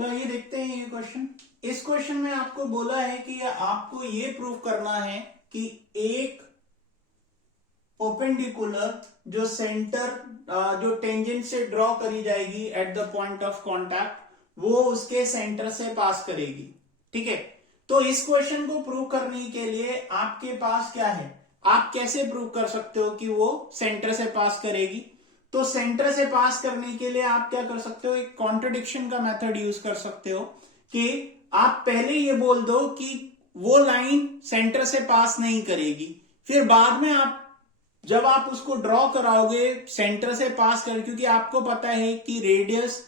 तो आइए देखते हैं ये क्वेश्चन। इस क्वेश्चन में आपको बोला है कि आपको ये प्रूव करना है कि एक परपेंडिकुलर जो सेंटर जो टेंजेंट से ड्रॉ करी जाएगी at the point of contact वो उसके सेंटर से पास करेगी। ठीक है, तो इस क्वेश्चन को प्रूव करने के लिए आपके पास क्या है, आप कैसे प्रूव कर सकते हो कि वो सेंटर से पास करेगी। तो सेंटर से पास करने के लिए आप क्या कर सकते हो, एक कॉन्ट्रडिक्शन का मेथड यूज कर सकते हो कि आप पहले ये बोल दो कि वो लाइन सेंटर से पास नहीं करेगी, फिर बाद में आप जब आप उसको ड्रॉ कराओगे सेंटर से पास कर, क्योंकि आपको पता है कि रेडियस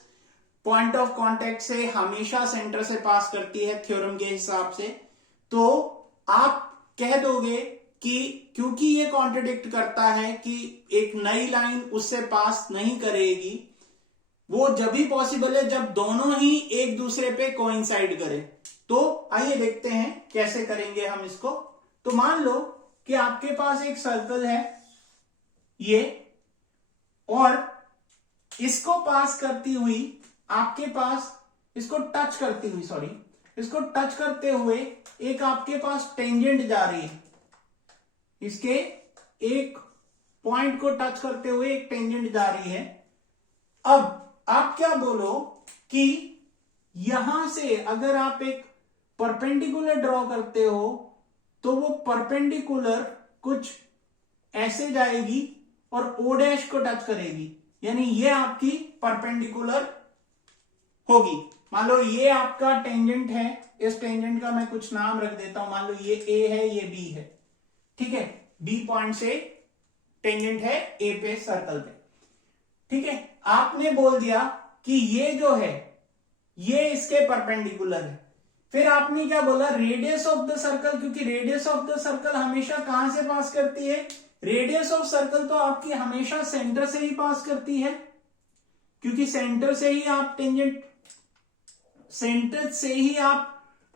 पॉइंट ऑफ कांटेक्ट से हमेशा सेंटर से पास करती है थ्योरम के हिसाब से, तो आप कह दोगे कि क्योंकि ये कॉन्ट्रडिक्ट करता है कि एक नई लाइन उससे पास नहीं करेगी, वो जब भी पॉसिबल है जब दोनों ही एक दूसरे पे कोइंसाइड करें। तो आइए देखते हैं कैसे करेंगे हम इसको। तो मान लो कि आपके पास एक सर्कल है ये, और इसको पास करती हुई आपके पास, इसको टच करते हुए एक आपके पास टेंजेंट जा रही है, इसके एक पॉइंट को टच करते हुए एक टेंजेंट जा रही है। अब आप क्या बोलो कि यहां से अगर आप एक परपेंडिकुलर ड्रॉ करते हो तो वो परपेंडिकुलर कुछ ऐसे जाएगी और ओ डैश को टच करेगी, यानी ये आपकी परपेंडिकुलर होगी। मान लो ये आपका टेंजेंट है, इस टेंजेंट का मैं कुछ नाम रख देता हूं, मान लो ये ए है ये बी है। ठीक है, बी पॉइंट से टेंजेंट है ए पे सर्कल पे। ठीक है, आपने बोल दिया कि ये जो है ये इसके परपेंडिकुलर है। फिर आपने क्या बोला, रेडियस ऑफ द सर्कल, क्योंकि रेडियस ऑफ द सर्कल हमेशा कहां से पास करती है, रेडियस ऑफ सर्कल तो आपकी हमेशा सेंटर से ही पास करती है, क्योंकि सेंटर से ही आप टेंजेंट, सेंटर से ही आप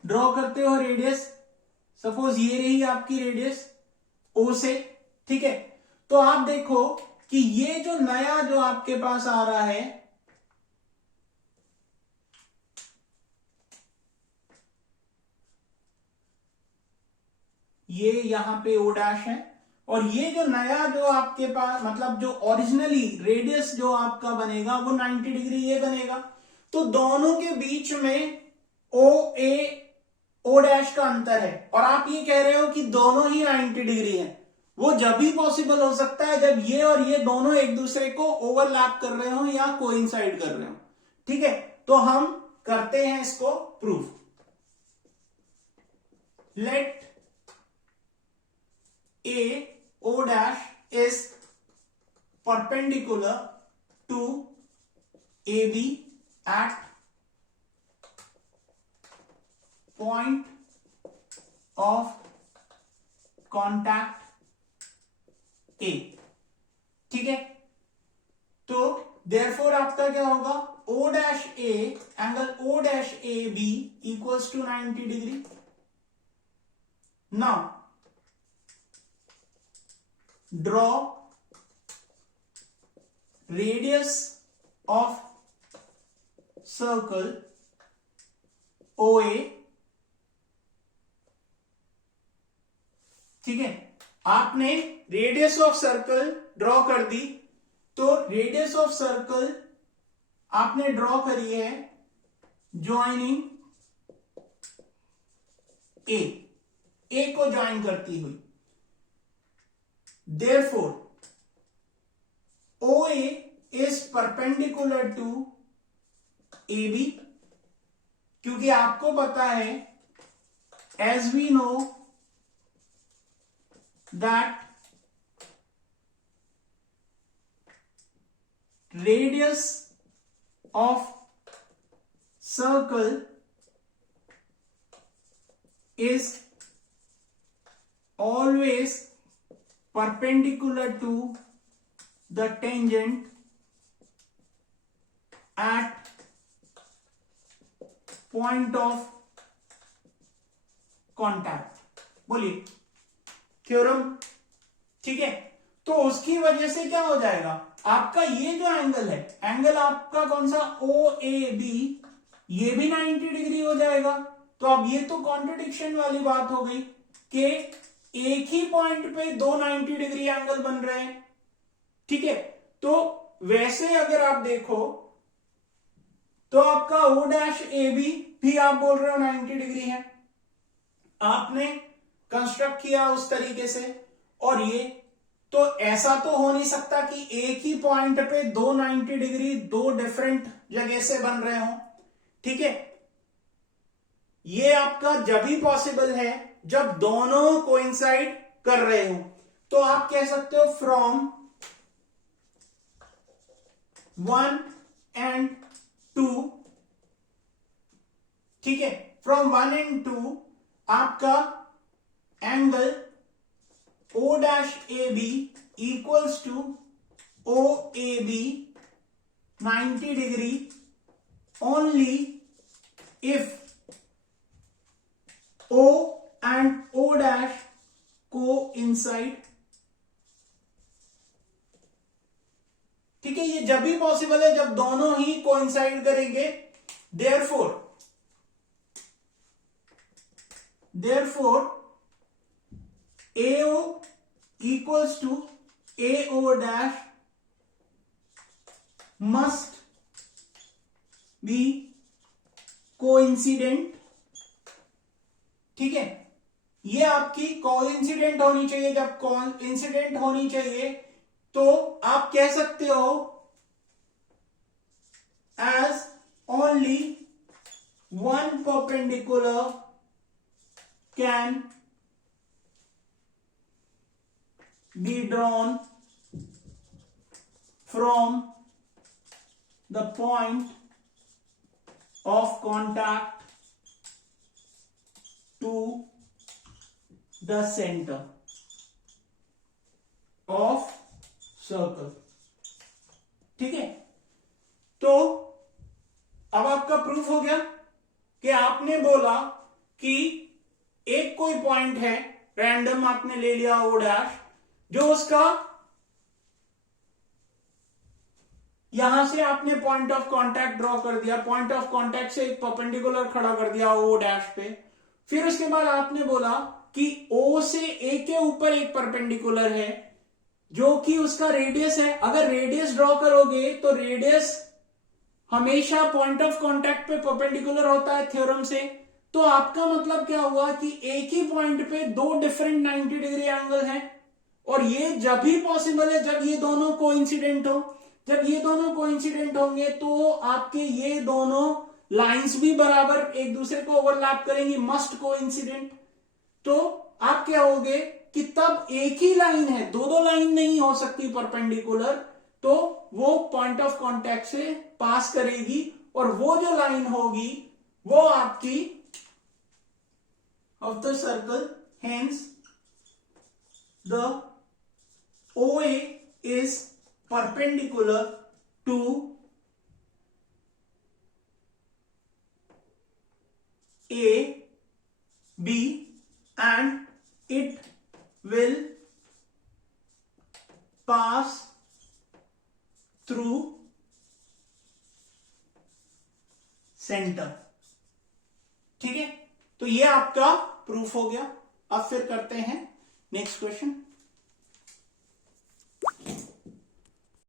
ड्रॉ करते हो रेडियस। सपोज ये रही आपकी रेडियस ओ से। ठीक है, तो आप देखो कि ये जो नया जो आपके पास आ रहा है, ये यहां पे ओ डैश है, और ये जो नया जो आपके पास, मतलब जो ओरिजिनली रेडियस जो आपका बनेगा वो 90 डिग्री ये बनेगा। तो दोनों के बीच में ओ ए ओ डैश का अंतर है, और आप ये कह रहे हो कि दोनों ही 90 डिग्री है। वो जब भी पॉसिबल हो सकता है जब ये और ये दोनों एक दूसरे को ओवरलैप कर रहे हो या कोइंसाइड कर रहे हो। ठीक है, तो हम करते हैं इसको proof. Let A O dash is perpendicular to AB at point of contact A। ठीक है, तो therefore आपका क्या होगा, O dash A angle O dash AB equals to 90 degree. Now draw radius of circle OA। ठीक है, आपने radius of circle draw कर दी, तो रेडियस ऑफ सर्कल आपने ड्रॉ करी है ज्वाइनिंग ए को ज्वाइन करती हुई। Therefore, OA is perpendicular to AB, क्योंकि आपको पता है, as we know that radius of circle is always perpendicular to the tangent at point of contact। बोलिए थ्योरम। ठीक है, तो उसकी वजह से क्या हो जाएगा, आपका ये जो एंगल है, एंगल आपका कौन सा, ओ ए बी, ये भी 90 डिग्री हो जाएगा। तो अब ये तो कॉन्ट्रडिक्शन वाली बात हो गई कि एक ही पॉइंट पे दो 90 डिग्री एंगल बन रहे हैं। ठीक है, तो वैसे अगर आप देखो तो आपका ओ डैश ए बी भी आप बोल रहे हो 90 डिग्री है, आपने कंस्ट्रक्ट किया उस तरीके से। और ये तो ऐसा तो हो नहीं सकता कि एक ही पॉइंट पे दो 90 डिग्री दो डिफरेंट जगह से बन रहे हो। ठीक है, ये आपका जब भी पॉसिबल है जब दोनों कोइंसाइड कर रहे हो। तो आप कह सकते हो फ्रॉम 1 and 2, ठीक है, फ्रॉम 1 and 2 आपका angle O dash A B equals to O A B 90 degree only if O and O dash coincide। ठीक है, ये जब भी पॉसिबल है जब दोनों ही कोइंसाइड करेंगे। Therefore AO equals to AO dash must be coincident. ठीक है, ये आपकी कोइंसिडेंट होनी चाहिए। जब कोइंसिडेंट होनी चाहिए तो आप कह सकते हो as only one perpendicular can be drawn from the point of contact to the center of circle। ठीक है, तो अब आपका प्रूफ हो गया कि आपने बोला कि एक कोई पॉइंट है रैंडम आपने ले लिया ओ डैश, जो उसका यहां से आपने पॉइंट ऑफ कांटेक्ट ड्रॉ कर दिया, पॉइंट ऑफ कांटेक्ट से एक परपेंडिकुलर खड़ा कर दिया ओ डैश पे। फिर उसके बाद आपने बोला कि O से A के ऊपर एक परपेंडिकुलर है जो कि उसका रेडियस है। अगर रेडियस ड्रॉ करोगे तो रेडियस हमेशा पॉइंट ऑफ कांटेक्ट पे परपेंडिकुलर होता है थ्योरम से। तो आपका मतलब क्या हुआ कि एक ही पॉइंट पे दो डिफरेंट 90 डिग्री एंगल हैं, और ये जब भी पॉसिबल है जब ये दोनों कोइंसिडेंट हो। जब ये दोनों कोइंसिडेंट होंगे तो आपके ये दोनों लाइंस भी बराबर एक दूसरे को ओवरलैप करेंगी, मस्ट कोइंसिडेंट। तो आप क्या होगे कि तब एक ही लाइन है, दो दो लाइन नहीं हो सकती परपेंडिकुलर, तो वो पॉइंट ऑफ कांटेक्ट से पास करेगी, और वो जो लाइन होगी वो आपकी of the circle, hence the OA is perpendicular to A, B and it will pass through center। ठीक है, तो ये आपका प्रूफ हो गया। अब फिर करते हैं नेक्स्ट क्वेश्चन।